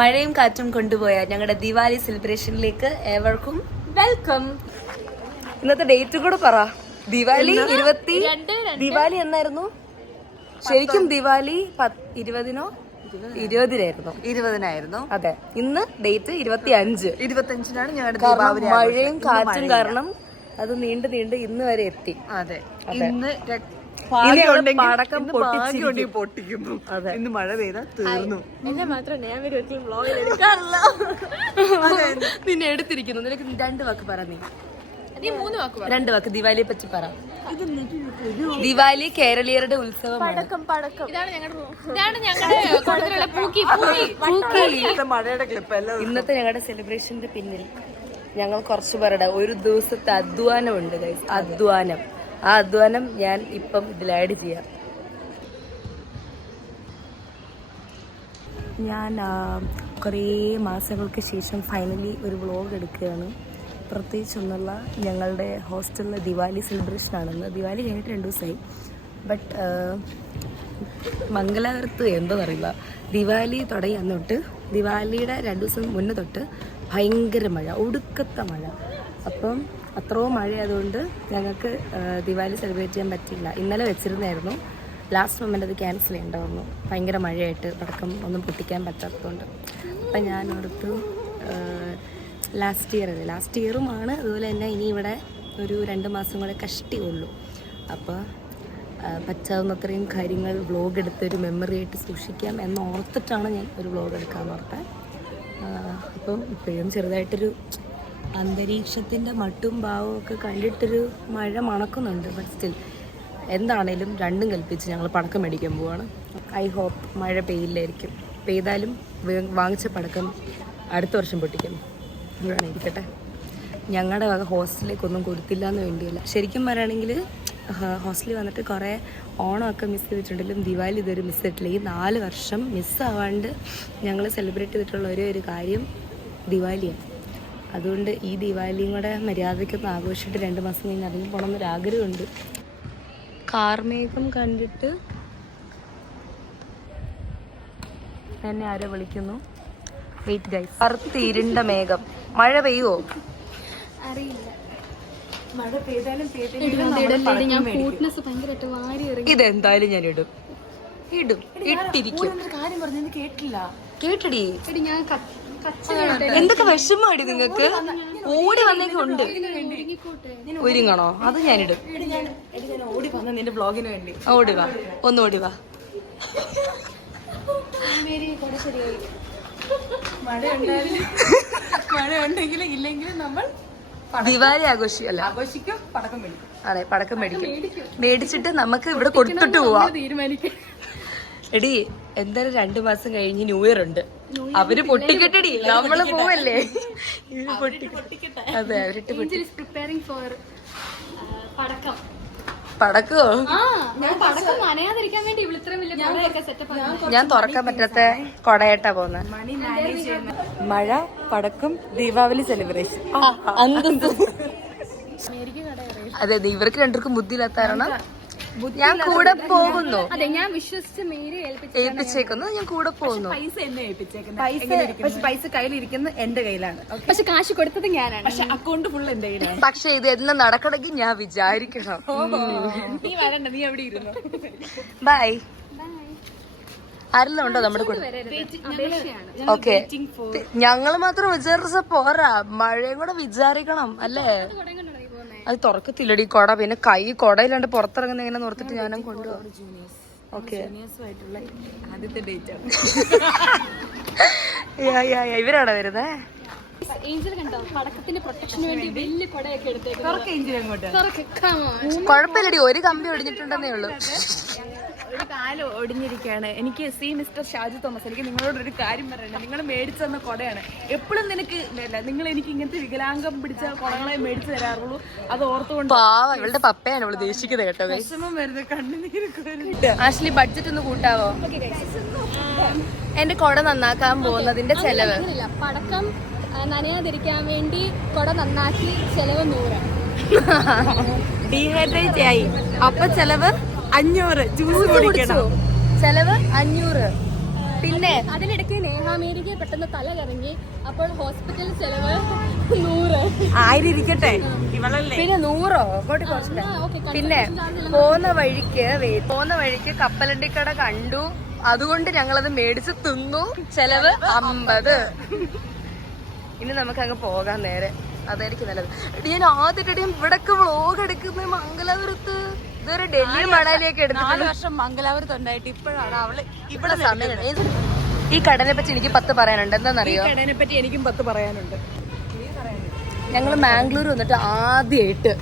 മഴയും കാറ്റും കൊണ്ടുപോയ ഞങ്ങളുടെ ദിവാലി സെലിബ്രേഷനിലേക്ക് ഏവർക്കും വെൽക്കം. ഇന്നത്തെ ഡേറ്റ് കൂടെ പറ. ദിവാലി ദിവാലി എന്നായിരുന്നു ശരിക്കും? ദിവാലി 20-നായിരുന്നു. അതെ, ഇന്ന് ഡേറ്റ് 25-നാണ് ഞങ്ങളുടെ മഴയും കാറ്റും കാരണം അത് നീണ്ട് ഇന്ന് വരെ എത്തി. അതെ, ഇന്ന് പടക്കം പൊട്ടിക്കുന്നു. ഇന്ന് മഴ പെയ്താൽ തീർന്നു. എന്നെ മാത്രം ഞാൻ ഒരിക്കലും വ്ലോഗിൽ എടുക്കാറില്ല. നിന്നെ എടുത്തിരിക്കുന്നു. നിനക്ക് 2 വാക്ക് പറ. നീ 3 വാക്ക് 2 വാക്ക് ദിവാലിയെ പറ്റി പറ. ദിവാലി കേരളീയരുടെ ഉത്സവമാണ്. ഇതാണ് ഞങ്ങളുടെ മഴയുടെ ക്ലിപ്പ് എല്ലാം. ഇന്നത്തെ ഞങ്ങളുടെ സെലിബ്രേഷന്റെ പിന്നിൽ ഞങ്ങൾ കുറച്ചു പേരുടെ ഒരു ദിവസത്തെ അധ്വാനമുണ്ട് ഗൈസ്. ആ അധ്വാനം ഞാൻ ഇപ്പം ഇതിൽ ആഡ് ചെയ്യാം. ഞാൻ കുറേ മാസങ്ങൾക്ക് ശേഷം ഫൈനലി ഒരു വ്ളോഗ് എടുക്കുകയാണ്. പ്രത്യേകിച്ചൊന്നുള്ള ഞങ്ങളുടെ ഹോസ്റ്റലിലെ ദിവാലി സെലിബ്രേഷനാണെന്ന്. ദിവാലി കഴിഞ്ഞിട്ട് 2 ദിവസമായി. ബട്ട് മംഗലാപുരത്ത് എന്തോ അറിയില്ല, ദിവാലി തുടങ്ങി അന്നോട്ട് ദിവാലിയുടെ 2 ദിവസം മുന്നേ തൊട്ട് ഭയങ്കര മഴ, ഒടുക്കത്തെ മഴ. അപ്പം അത്രയും മഴയായതുകൊണ്ട് ഞങ്ങൾക്ക് ദിവാലി സെലിബ്രേറ്റ് ചെയ്യാൻ പറ്റില്ല. ഇന്നലെ വെച്ചിരുന്നായിരുന്നു, ലാസ്റ്റ് മൊമെൻ്റ് അത് ക്യാൻസൽ ചെയ്യേണ്ടായിരുന്നു. ഭയങ്കര മഴയായിട്ട് പടക്കം ഒന്നും പൊട്ടിക്കാൻ പറ്റാത്തതുകൊണ്ട്. അപ്പം ഞാൻ ഓർത്തു ലാസ്റ്റ് ഇയറുമാണ്. അതുപോലെ തന്നെ ഇനി ഇവിടെ ഒരു 2 മാസം കൂടെ കഷ്ടിയുള്ളൂ. അപ്പോൾ പറ്റാവുന്നത്രയും കാര്യങ്ങൾ വ്ളോഗ് എടുത്ത് ഒരു മെമ്മറി ആയിട്ട് സൂക്ഷിക്കാം എന്ന് ഓർത്തിട്ടാണ് ഞാൻ ഒരു വ്ളോഗ് എടുക്കാമെന്ന് ഓർത്തത്. അപ്പം ഇപ്പോഴും ചെറുതായിട്ടൊരു അന്തരീക്ഷത്തിൻ്റെ മട്ടും ഭാവവും ഒക്കെ കണ്ടിട്ടൊരു മഴ മണക്കുന്നുണ്ട്. ബട്ട് സ്റ്റിൽ എന്താണേലും രണ്ടും കൽപ്പിച്ച് ഞങ്ങൾ പടക്കം മേടിക്കാൻ പോവാണ്. ഐ ഹോപ്പ് മഴ പെയ്യില്ലായിരിക്കും. പെയ്താലും വാങ്ങിച്ച പടക്കം അടുത്ത വർഷം പൊട്ടിക്കും. ഇങ്ങനെ ഇരിക്കട്ടെ. ഞങ്ങളുടെ വക ഹോസ്റ്റലിലേക്കൊന്നും കൊടുത്തില്ല എന്ന് വേണ്ടിയല്ല. ശരിക്കും പറയുകയാണെങ്കിൽ ഹോസ്റ്റലിൽ വന്നിട്ട് കുറേ ഓണമൊക്കെ മിസ് ചെയ്തിട്ടുണ്ടെങ്കിലും ദിവാലി ഇതുവരെ മിസ് ചെയ്തിട്ടില്ല. ഈ 4 വർഷം മിസ്സാവാണ്ട് ഞങ്ങൾ സെലിബ്രേറ്റ് ചെയ്തിട്ടുള്ള ഒരു കാര്യം ദിവാലിയാണ്. അതുകൊണ്ട് ഈ ദിവാലിയും കൂടെ മര്യാദയ്ക്കൊന്ന് ആഘോഷിച്ചിട്ട് 2 മാസം കഴിഞ്ഞ് ഇറങ്ങി പോകണമെന്നൊരാഗ്രഹമുണ്ട്. കാർമേഘം കണ്ടിട്ട് എന്നെ ആരോ വിളിക്കുന്നു. Wait guys. കറുത്ത് ഇരുണ്ട മേഘം. മഴ പെയ്യുമോ അറിയില്ല. ഇതെന്തായാലും ഞാൻ ഇടും. ഇട്ടിരിക്കും. കേട്ടടി, എന്തൊക്കെ വിഷമമാടി നിങ്ങൾക്ക്. ഓടി വന്നേക്കുണ്ട്. ഒരുങ്ങണോ? അത് ഞാനിടും. നിന്റെ ബ്ലോഗിന് വേണ്ടി ഓടിവാ, ഒന്നോടി വാ. മഴ ഉണ്ടെങ്കിലും ഇല്ലെങ്കിലും നമ്മൾ ദിവാലി ആഘോഷിക്കും. പടക്കം മേടിക്കും. അതെ, പടക്കം മേടിക്കും. മേടിച്ചിട്ട് നമുക്ക് ഇവിടെ കൊടുത്തിട്ട് പോവാം. എടി, എന്തായാലും 2 മാസം കഴിഞ്ഞ് ന്യൂ ഇയർ ഉണ്ട്. അവര് പൊട്ടിക്കെട്ടടി, നമ്മള് പോവല്ലേ. അതെ, അവരിട്ട് പടക്കോ? ഞാൻ തുറക്കാൻ പറ്റാത്ത കൊടയായിട്ടാ പോകുന്നത്. മഴ, പടക്കം, ദീപാവലി സെലിബ്രേഷൻ. അതെ, ഇവർക്ക് 2 ബുദ്ധിയില്ലാത്ത കാരണം ഞാൻ കൂടെ പോകുന്നു. അതെ, ഞാൻ വിശ്വസിച്ച് ഏൽപ്പിച്ചേക്കുന്നു. ഞാൻ കൂടെ പോകുന്നു. പൈസ കയ്യിലിരിക്കുന്ന എന്റെ കയ്യിലാണ്. പക്ഷെ കാശ് കൊടുത്തത് ഞാനാണ്. പക്ഷെ അക്കൗണ്ട് ഫുൾ എന്റെ കയ്യിലാണ്. പക്ഷെ ഇത് എന്ന് നടക്കണമെങ്കിൽ ഞാൻ വിചാരിക്കണം. നീ വരണ്ട, നീ എവിടെ ഇരുന്നു. ബൈ. ആരെല്ലാം ഉണ്ടോ നമ്മുടെ കൂടെ? ഓക്കെ, ഞങ്ങള് മാത്രം വിചാരിച്ച പോരാ, മഴയും കൂടെ വിചാരിക്കണം അല്ലേ? അത് തുറക്കത്തില്ലടി കൊട. പിന്നെ കൈ കൊടയിലാണ്ട് പുറത്തിറങ്ങുന്ന എങ്ങനെ ഓർത്തിട്ട് ഞാനും കൊണ്ടുപോകും. ഓക്കെ, ആദ്യത്തെ ഡേറ്റ് ആണ്. ഇവരാണോ വരുന്നേ? കുഴപ്പമില്ലടി, ഒരു കമ്പി ഒടിഞ്ഞിട്ടുണ്ടെന്നേ ഉള്ളൂ. ഒരു കാല് ഒടിഞ്ഞിരിക്കുകയാണ്. എനിക്ക് മിസ്റ്റർ ഷാജു തോമസ്, എനിക്ക് നിങ്ങളോടൊരു കാര്യം പറയണം. നിങ്ങൾ മേടിച്ചു തന്ന കൊടയാണ്. എപ്പോഴും നിങ്ങൾ എനിക്ക് ഇങ്ങനത്തെ വികലാംഗം പിടിച്ച കൊടകളെ മേടിച്ചു തരാറുള്ളൂ. അത് ഓർത്തുകൊണ്ട് ഇവളുടെ പപ്പയാണ് അവള് ദേഷിക്കുന്നത് കേട്ടോ. വിഷമം വരുന്നത്, കണ്ണുനീര്. ആഷ്ലി, ബഡ്ജറ്റ് ഒന്ന് കൂട്ടാവോ? എന്റെ കൊട നന്നാക്കാൻ പോകുന്നതിന്റെ ചെലവ് പടക്കം നനയാതിരിക്കാൻ വേണ്ടി കൊട നന്നാക്കി ചെലവ് 100. ഡീഹൈഡ്രേറ്റ് ആയി. അപ്പൊ ചെലവ് 500. ജ്യൂസ് കുടിക്കണം. ചെലവ് 500. പിന്നെ അതിനിടയ്ക്ക് നേഹാമേരിക്ക് പെട്ടെന്ന് തല കറങ്ങി. അപ്പോൾ ഹോസ്പിറ്റൽ ചെലവ് 100. ആയിരിക്കട്ടെ ഇവളല്ലേ. പിന്നെ 100 അങ്ങോട്ട് കുറച്ചില്ല. പിന്നെ പോകുന്ന വഴിക്ക് കപ്പലണ്ടിക്കട കണ്ടു, അതുകൊണ്ട് ഞങ്ങളത് മേടിച്ച് തിന്നു. ചെലവ് 50. ഇനി നമുക്ക് അങ്ങ് പോകാൻ നേരെ, അതായിരിക്കും നല്ലത്. ഞാൻ ആദ്യമായിട്ട് ഇവിടൊക്കെ വ്ളോഗ് എടുക്കുന്നത് മംഗലാപുരത്ത്. ഇതൊരു ഡൽഹി മണാലിയൊക്കെ എടുത്തു. 4 വർഷം മംഗലാപുരത്ത് ഉണ്ടായിട്ട് ഇപ്പോഴാണ് അവള് ഇവിടെ സമയം. ഈ കടനെ പറ്റി എനിക്ക് 10 പറയാനുണ്ട്. എന്താണെന്നറിയോ? കടനെ പറ്റി എനിക്കും 10 പറയാനുണ്ട്. ഞങ്ങൾ മാംഗ്ലൂർ വന്നിട്ട് ആദ്യമായിട്ട്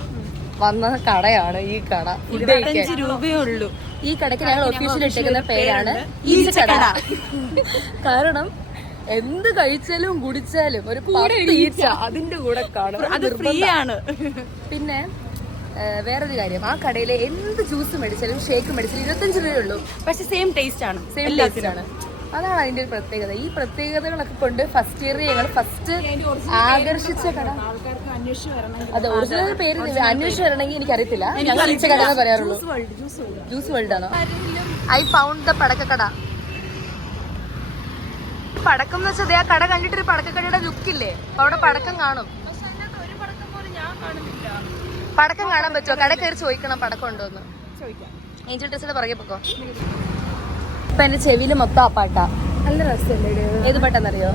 വന്ന കടയാണ് ഈ കട. 25 രൂപയേ ഉള്ളൂ. ഈ കടയ്ക്ക് ഞങ്ങൾ ഒഫീഷ്യൽ ഇട്ടേക്കുന്ന പേരാണ് ഈച്ചക്കട. കാരണം എന്ത് കഴിച്ചാലും കുടിച്ചാലും ഒരു 10 ഈച്ച അതിന്റെ കൂടെ കാണും. അത് ഫ്രീ ആണ്. പിന്നെ വേറൊരു കാര്യം, ആ കടയിലെ എന്ത് ജ്യൂസ് മേടിച്ചാലും ഷേക്ക് മേടിച്ചാലും 25 രൂപയേ ഉള്ളൂ. പക്ഷെ സെയിം ടേസ്റ്റ് ആണ്. അതാണ് അതിന്റെ ഒരു പ്രത്യേകത. ഈ പ്രത്യേകതകളൊക്കെ കൊണ്ട് ഫസ്റ്റ് ഇയർ ഞങ്ങൾ ആകർഷിച്ച കട. ആൾക്കാർക്ക് അന്വേഷിച്ച് വരണം. അതെ, ഒറിജിനൽ പേര് അന്വേഷിച്ച് വരണമെങ്കിൽ എനിക്കറിയത്തില്ല. ഞങ്ങൾ ഈച്ച കട എന്ന് പറയാറുള്ളൂ. ജ്യൂസ് വേൾഡ് ആണോ? ഐ ഫൗണ്ട് ദ പടക്കക്കട. പടക്കം എന്ന് വെച്ചാൽ ആ കട കണ്ടിട്ടൊരു പടക്കക്കടയുടെ ലുക്കില്ലേ, അപ്പൊ അവിടെ പടക്കം കാണും. പടക്കം കാണാൻ പറ്റുമോ? കട കയറി ചോദിക്കണം പടക്കം ഉണ്ടോന്ന്. ഏഞ്ചൽ ഡ്രസ്സിന്റെ പുറകെ പൊക്കോ. ഇപ്പൊ എന്റെ ചെവിയില് മൊത്തം ആ പാട്ടാ. നല്ല രസമല്ലേ? ഏത് പാട്ടാന്നറിയോ?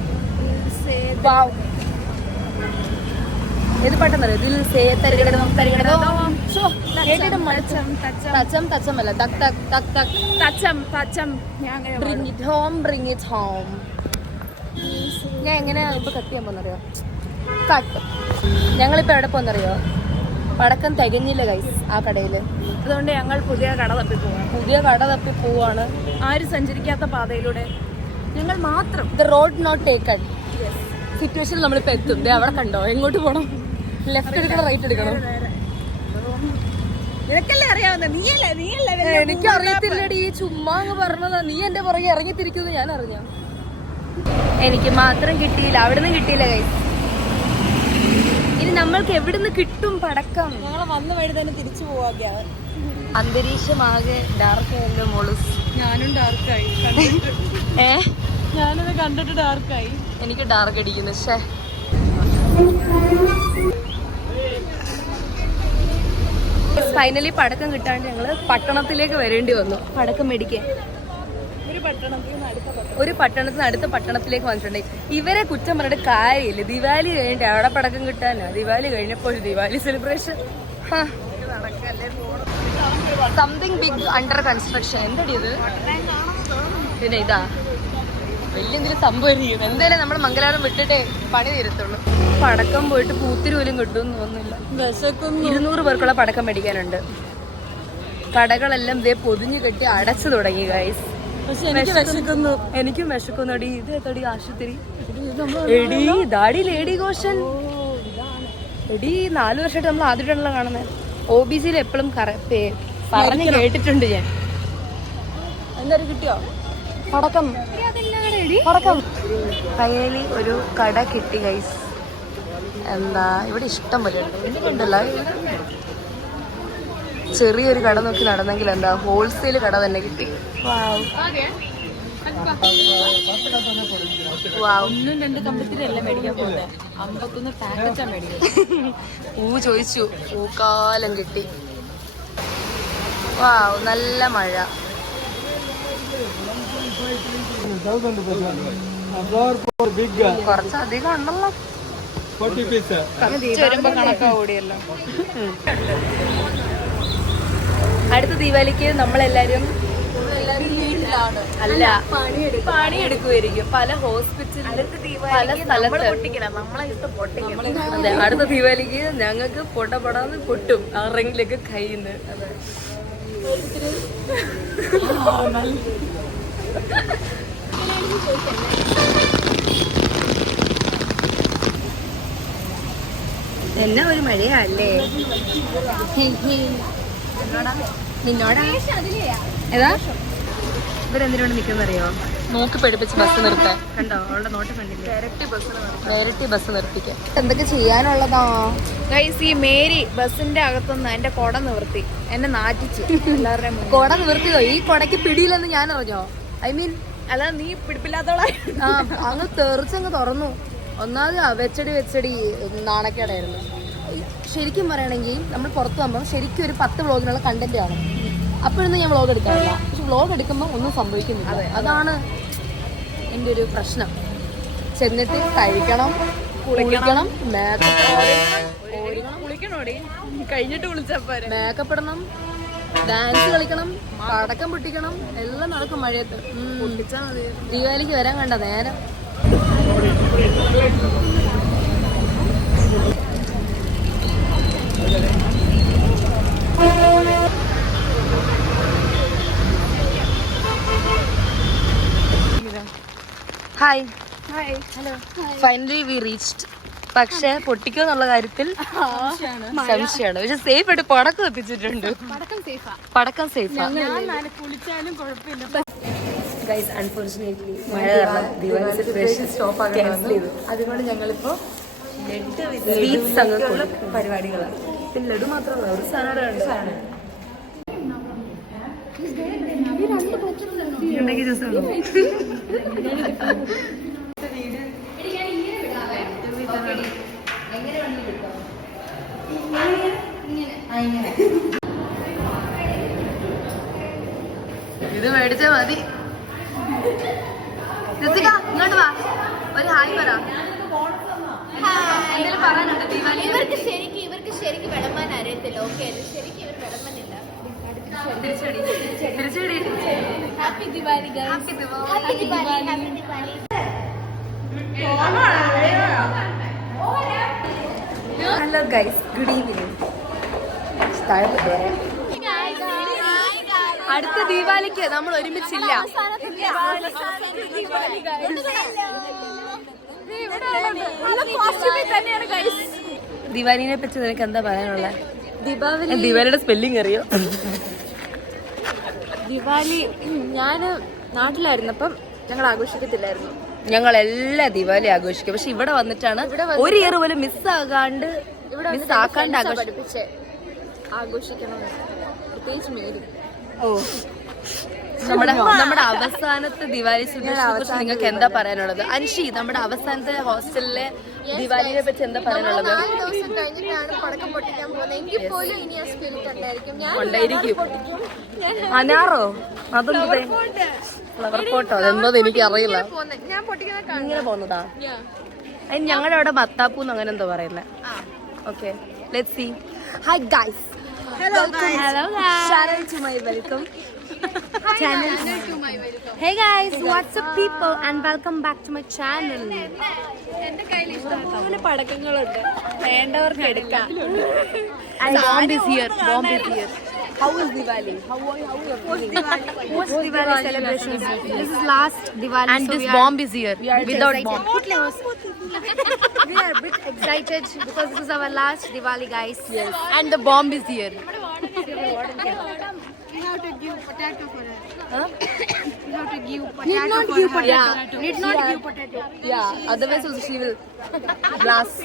ഏത് പാട്ടെന്നറിയോ? ഇതിൽ തച്ചമല്ല, Tak Tak Tak Tak തച്ചം. Bring it home, bring it home. ഞാൻ എങ്ങനെ ഇപ്പൊ കട്ട് ചെയ്യാൻ പോന്നറിയോ? കട്ട്. ഞങ്ങളിപ്പോ എവിടെ പോന്നറിയോ? പടക്കം തികഞ്ഞില്ല ഗൈസ് ആ കടയില്. അതുകൊണ്ട് ഞങ്ങൾ പുതിയ കട തപ്പി പോവാണ്. ആരും സഞ്ചരിക്കാത്ത പാതയിലൂടെ ഞങ്ങൾ മാത്രം. The road not taken. സിറ്റുവേഷനിൽ നമ്മളിപ്പോ എത്തും. അവിടെ കണ്ടോ? എങ്ങോട്ട് പോണം? ലെഫ്റ്റ് എടുക്കണം, റൈറ്റ് എടുക്കണം? നിനക്കല്ലേ അറിയാവുന്ന? നീയല്ലേ എനിക്ക് അറിയത്തില്ലടി, ചുമ്മാ അങ്ങ് പറഞ്ഞതാ. നീ എന്റെ പുറകെ ഇറങ്ങിത്തിരിക്കുന്നത് ഞാൻ അറിഞ്ഞ. എനിക്ക് മാത്രം കിട്ടിയില്ല, അവിടുന്ന് കിട്ടിയില്ല ഗൈസ്. ഇനി നമ്മൾക്ക് എവിടുന്ന് കിട്ടും പടക്കം? ഞങ്ങളെ വന്ന വഴി തന്നെ തിരിച്ചു പോവാ. അന്തരീക്ഷമാകെ ഡാർക്ക് ആയല്ലോ മോളൂസ്. ഞാനും ഡാർക്കായി. ഞാനത് കണ്ടിട്ട് ഡാർക്കായി. എനിക്ക് ഡാർക്ക് അടിക്കുന്നു. ശേ, ഫൈനലി പടക്കം കിട്ടാണ്ട് ഞങ്ങള് പട്ടണത്തിലേക്ക് വരേണ്ടി വന്നു പടക്കം മേടിക്കാൻ. ഒരു പട്ടണത്തിൽ നിന്ന് അടുത്ത പട്ടണത്തിലേക്ക് വന്നിട്ടുണ്ട്. ഇവരെ കുറ്റം പറഞ്ഞിട്ട് കാര്യമില്ല. ദിവാലി കഴിഞ്ഞിട്ട് എവിടെ പടക്കം കിട്ടാനാ? ദിവാലി കഴിഞ്ഞപ്പോ ഒരു Diwali celebration. Something big under construction. എന്തടി ഇത്? പിന്നെ ഇതാ വലിയ എന്തെങ്കിലും സംഭവിക്കും. എന്തായാലും നമ്മൾ മംഗലാപുരം വിട്ടിട്ടേ പണി തീരത്തുള്ളൂ. പടക്കം പോയിട്ട് പൂത്തിരി പോലും കിട്ടുമെന്ന് തോന്നുന്നില്ല. 200 പേർക്കുള്ള പടക്കം മേടിക്കാനുണ്ട്. കടകളെല്ലാം ഇതേ പൊതിഞ്ഞു കെട്ടി അടച്ചു തുടങ്ങി ഗൈസ്. എനിക്കും വിശക്കുന്നടി. ഇത് എത്തടി ആശുപത്രി? എടി ദാടി ലേഡി ഗോഷൻ. എടി 4 വർഷമായിട്ട് നമ്മൾ ആദ്യമായിട്ടാണല്ലോ കാണുന്നത്. OBCയിൽ എപ്പോഴും പറഞ്ഞു കേട്ടിട്ടുണ്ട് ഞാൻ. എന്തായാലും കിട്ടിയോ പടക്കം? പടക്കം കയ്യിൽ ഒരു കട കിട്ടി ഗൈസ്. എന്താ ഇവിടെ ഇഷ്ടം പോലെ ഉണ്ടല്ലോ. ചെറിയൊരു കട നോക്കി നടന്നെങ്കിൽ എന്താ, ഹോൾസെയിൽ കട തന്നെ കിട്ടി. ഒന്നും 2 കമ്പത്തിലല്ല മേടിക്കാൻ പോകുന്നത്. 51 പാക്കറ്റാ മേടിക്കുന്നത്. പൂ ചോദിച്ചു, പൂക്കാലം കിട്ടി. വാവ്, നല്ല മഴ. കുറച്ചധികം ഉണ്ടല്ലോ. വരുമ്പോ കണക്കാ ഓടിയല്ലോ. അടുത്ത ദീപാവലിക്ക് നമ്മളെല്ലാരും അല്ല പണിയെടുക്കുമായിരിക്കും പല ഹോസ്പിറ്റലിലും പല സ്ഥലത്ത്. അതെ, അടുത്ത ദീപാവലിക്ക് ഞങ്ങൾക്ക് പൊടപൊടാന്ന് പൊട്ടും ആരെങ്കിലൊക്കെ കയ്യിന്ന്. എന്നാ ഒരു മഴയല്ലേ? നിന്നോടാ ഏതാ? ഇവരെന്തിനോട് നിൽക്കുന്നറിയോ? നോക്കി പഠിപ്പിച്ച് ബസ് നിർത്താൻ. കണ്ടോ അവളുടെ നോട്ടം കണ്ടില്ലേ? ഡയറക്റ്റ് ബസ് നിർത്തിക്കാൻ. എന്തൊക്കെ ചെയ്യാനുള്ളതാ ഗൈസ്? ഈ മേരി ബസിന്റെ അകത്തുനിന്ന് എന്റെ കൊട നിവർത്തി എന്നെ നാറ്റിച്ചു. എല്ലാവരുടെയും കൊട നിവർത്തിയോ? ഈ കൊടയ്ക്ക് പിടിയില്ലെന്ന് ഞാൻ അറിഞ്ഞോ? ഐ മീൻ അല്ല നീ പിടിപ്പില്ലാത്തോളായി അങ്ങ് തെറിച്ചങ്ങ് തുറന്നു. ഒന്നാമത് വെച്ചടി നാണക്കേടായിരുന്നു. ശരിക്കും പറയണമെങ്കിൽ നമ്മൾ പുറത്ത് പോകുമ്പോൾ ശരിക്കും ഒരു 10 വ്ളോഗിനുള്ള കണ്ടന്റ് ആണ്. അപ്പോഴൊന്നും ഞാൻ വ്ളോഗ് എടുക്കാറില്ല. പക്ഷെ വ്ളോഗ് എടുക്കുമ്പോൾ ഒന്നും സംഭവിക്കുന്നില്ല. അതാണ് എൻ്റെ ഒരു പ്രശ്നം. ചെന്നിട്ട് കഴിക്കണം, കുളിക്കണം, കഴിഞ്ഞിട്ട് വിളിച്ചപ്പോ മേക്കപ്പ് ഇടണം, ഡാൻസ് കളിക്കണം, പടക്കം പൊട്ടിക്കണം, എല്ലാം നടക്കും മഴയത്ത്. ദീപാവലിക്ക് വരാൻ കണ്ട നേരം. Hi hello. Finally we reached. പക്ഷെ പൊട്ടിക്കോ എന്നുള്ള കാര്യത്തിൽ സംശയമാണ്. പക്ഷെ സേഫ് ആയിട്ട് പടക്കം എത്തിച്ചിട്ടുണ്ട്. പടക്കം സേഫാ. ഗൈസ് അൺഫോർച്ചുനേറ്റ്ലി മഴ കാരണം ദിവാലി സെലിബ്രേഷൻ ക്യാൻസൽ ചെയ്തു. അതുകൊണ്ട് ഞങ്ങളിപ്പോ സ്വീറ്റ്സ് അങ്ങ് പരിപാടികളാണ്. പിന്നെ ലഡു മാത്രമല്ല ഒരു സാധനം ഇത് മേടിച്ചാ മതി. ഇങ്ങോട്ട് വാ, ഒരു ഹായ് പറ. എന്തെങ്കിലും പറയാനുണ്ട് ദീപാവലി? ഇവർക്ക് ശരിക്കും വിളമ്പാൻ അറിയത്തില്ല. ഓക്കെ, ശരിക്കും ഇവർ വിളമ്പാനില്ല. തിരിച്ചടി. Happy Diwali guys. Happy Diwali. Happy Diwali. Hello guys, good evening. അടുത്ത ദീപാവലിക്ക് നമ്മൾ ഒരുമിച്ചില്ല. ദിവാലിനെ പറ്റി നിനക്ക് എന്താ പറയാനുള്ളത്? ദിവാലിയുടെ സ്പെല്ലിംഗ് അറിയോ? ദിവാലി ഞാന് നാട്ടിലായിരുന്നപ്പം ഞങ്ങൾ ആഘോഷിക്കത്തില്ലായിരുന്നു. ഞങ്ങൾ എല്ലാ ദിവാലി ആഘോഷിക്കും. പക്ഷെ ഇവിടെ വന്നിട്ടാണ് ഒരു ഇയർ പോലും മിസ്സാകാണ്ട് പഠിപ്പിച്ചേ ആഘോഷിക്കണം. പ്രത്യേകിച്ച് മേരി. ഓ, നമ്മുടെ അവസാനത്തെ ദിവാലി സെലിബ്രേഷനെ കുറിച്ച് നിങ്ങൾക്ക് എന്താ പറയാനുള്ളത്? അൻഷി, നമ്മുടെ അവസാനത്തെ ഹോസ്റ്റലിലെ ദിവാലിനെ പറ്റി എന്താ പറയാനുള്ളത്? 4 ദിവസം കഴിഞ്ഞിട്ടാണ് പടക്കം പൊട്ടിക്കാൻ പോകുന്നത്. എങ്കിൽ പോലും ഇനി ആ സ്പിരിറ്റ് ഉണ്ടായിരിക്കും. അനാറോ? അതൊന്നും ഫ്ലവർ പോട്ടോ അതെന്തോ എനിക്ക് അറിയില്ല. ഞാൻ പൊട്ടിക്കുന്ന ഇങ്ങനെ പോകുന്നതാ. അതിന് ഞങ്ങളുടെ അവിടെ മത്താപ്പൂന്ന് അങ്ങനെ എന്തോ പറയില്ല. Okay, let's see. Hi guys. Hello guys. Shout out to my welcome channel. Hey guys, what's up people and welcome back to my channel. എന്റെ കയ്യിൽ ഇഷ്ടംപോലെ പടക്കങ്ങളുണ്ട്, വേണ്ടവർക്ക് എടുക്കാം. And bomb is here. How is Diwali? How are you feeling? Post Diwali celebrations. This is last Diwali. And this bomb is here without bomb. We are a bit excited because this is our last Diwali, guys. Yes. And the bomb is here. You have to give potato for it. Huh? You have to give potato for her. Yeah. Need not give potato. Yeah. Otherwise also she will blast.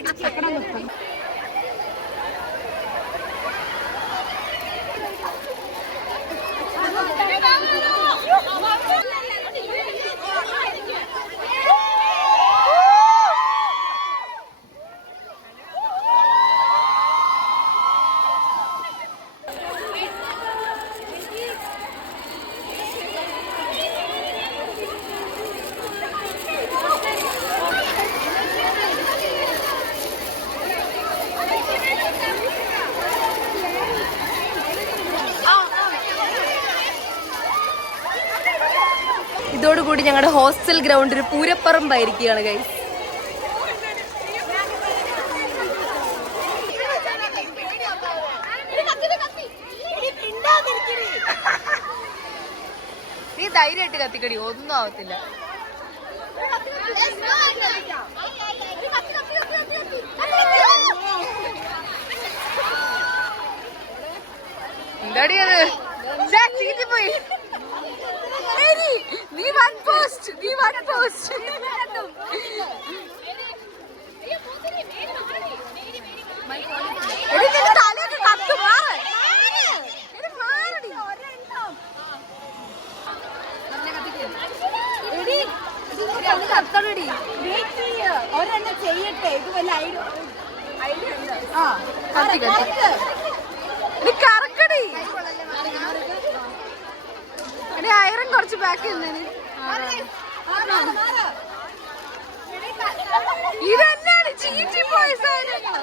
ഇതോടുകൂടി ഞങ്ങളുടെ hostel ground ഒരു പൂരപ്പറമ്പായിരിക്കുകയാണ് guys. നീ ധൈര്യമായിട്ട് കത്തിക്കടി, ഒന്നും ആവത്തില്ല. എന്താടി അത്? പോയി. നീ വൺ പോസ്റ്റ്. കത്തടി. ഒരെണ്ണം ചെയ്യട്ടെ, ഇത് വല്ല ഐഡിയ കറക്കടി. എടി അയറൻ കുറച്ച് ബാക്കി നിന്നേന്. ഇതെന്നാണ് ചീറ്റി പോയ സാധനങ്ങൾ.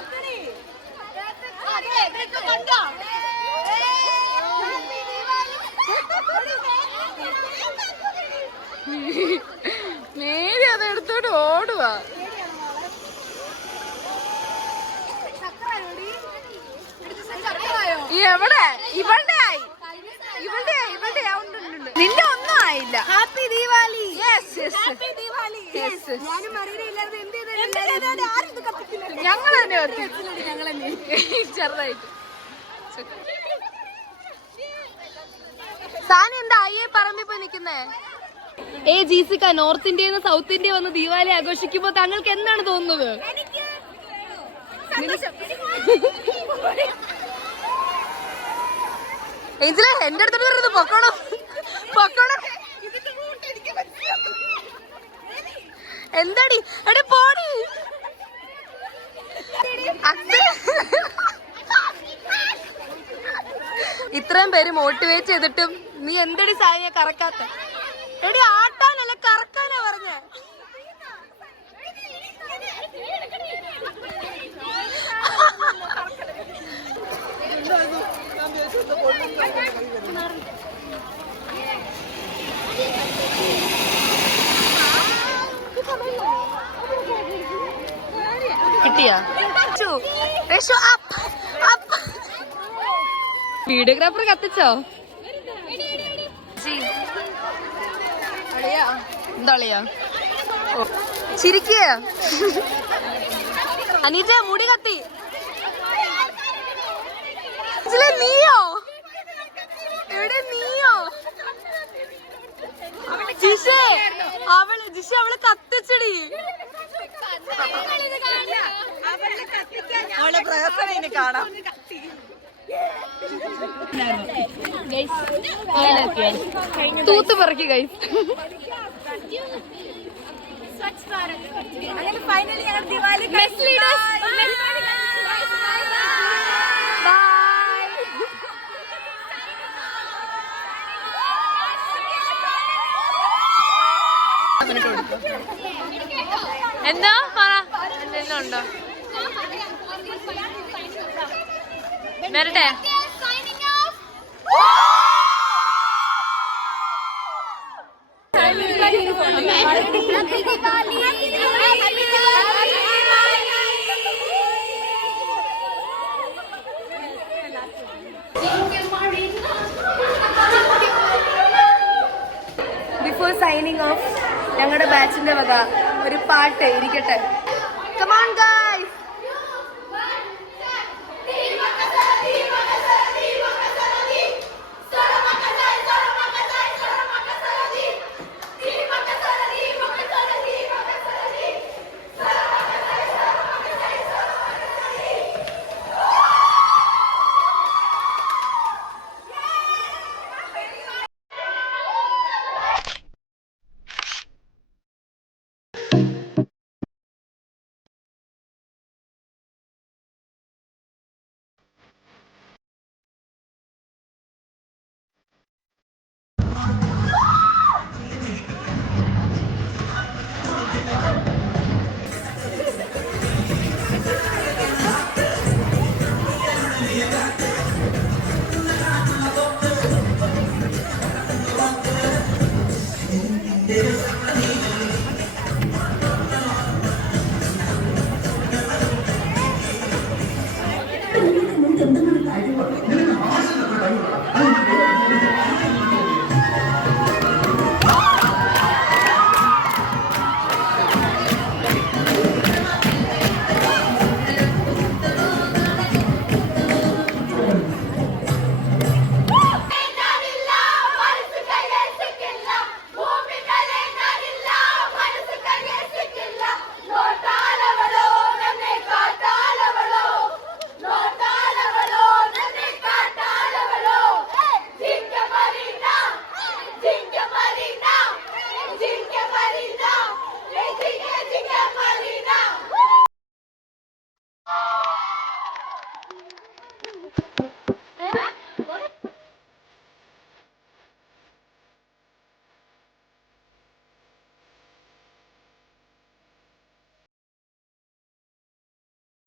മേരി അതെടുത്തോട്ട് ഓടുവാ. എവിടെ ഇവളുടെ ആയി, ഇവളുടെ നിന്റെ ഒന്നും ആയില്ല. ഹാപ്പി ദീപാവലി. ഞങ്ങൾ തന്നെ ചെറുതായിട്ട്. സാനി എന്താ അയ്യേ പറമ്പിപ്പോ നിക്കുന്നേ? ജിസിക്ക, നോർത്ത് ഇന്ത്യയിൽ നിന്ന് സൗത്ത് ഇന്ത്യ വന്ന് ദീപാവലി ആഘോഷിക്കുമ്പോ താങ്കൾക്ക് എന്താണ് തോന്നുന്നത്? ഏഞ്ചല എന്റെ അടുത്തോട്ട് വരുന്നത് പൊക്കോണം പൊക്കോണം. എന്താടി എടി പോടി. ഇത്രയും പേര് മോട്ടിവേറ്റ് ചെയ്തിട്ടും നീ എന്തടി സായിയെ കറക്കാത്ത? എടി ആട്ടാനല്ല കറക്കാനാ പറഞ്ഞ. കിട്ടിയാ? വീഡിയോഗ്രാഫർ കത്തിച്ചോ? എന്താളിയാ ചിരിക്കുക? അനീറ്റ മുടി കത്തി. നീയോ? എവിടെ നീയോ? അവള് കത്തിച്ചടി. അവളെ പ്രഹസനം കാണാം. തൂത്ത് പറക്കി ഗൈസ്. അങ്ങനെ ഫൈനലി ഞങ്ങൾ ദിവാലി എന്താ പറ, എന്തെങ്കിലും ഉണ്ടോ? വരട്ടെ. ബിഫോർ സൈനിങ് ഓഫ് ഞങ്ങളുടെ ബാച്ചിന്റെ വക ഒരു പാട്ട് ഇരിക്കട്ടെ. Come on guys.